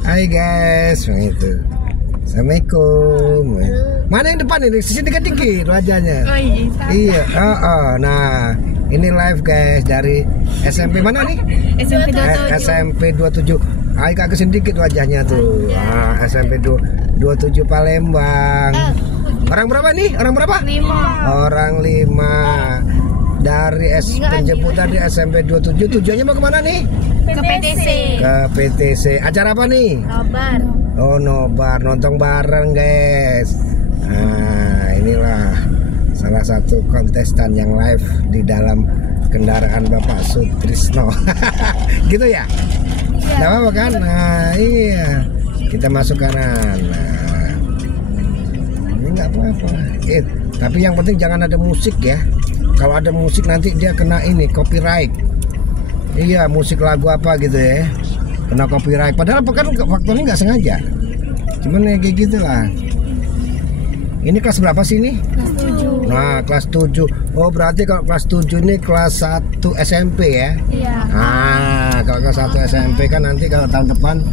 Hai guys, itu. Assalamualaikum. Mana yang depan ini? Sisi dikit-dikit wajahnya. Oh iya. Iya. Nah, ini live guys dari SMP mana nih? SMP 27. SMP 27. Ayo kak kesini dikit wajahnya tuh. SMP 27 Palembang. Orang berapa nih? Orang berapa? 5. Orang 5. Dari penjemputan di SMP 27. Tujuannya mau kemana nih? Ke PTC. Ke PTC. Acara apa nih? Nobar. Oh, nobar, nonton bareng guys. Nah, inilah salah satu kontestan yang live di dalam kendaraan Bapak Sutrisno. Gitu ya? Nggak apa-apa kan? Nah, iya. Kita masuk kanan. Nah, ini nggak apa-apa. Tapi yang penting jangan ada musik ya. Kalau ada musik nanti dia kena ini copyright. Iya, musik lagu apa gitu ya, kena copyright. Padahal kan faktornya nggak sengaja. Cuman ya kayak gitulah. Ini kelas berapa sih ini? Kelas 7. Nah, kelas 7. Oh, berarti kalau kelas 7 ini kelas 1 SMP ya? Iya. Nah, kalau kelas 1 SMP kan nanti kalau tahun depan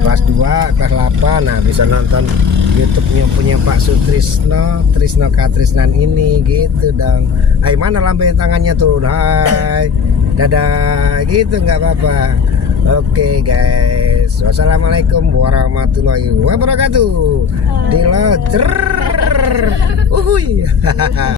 kelas 2, kelas 8. Nah, bisa nonton YouTube-nya punya Pak Sutrisno, Trisno Katrisnan ini gitu dong. Hai, mana lambaian tangannya tuh? Hai. Dadah, gitu nggak apa-apa. Oke guys, wassalamualaikum warahmatullahi wabarakatuh. Dilojer.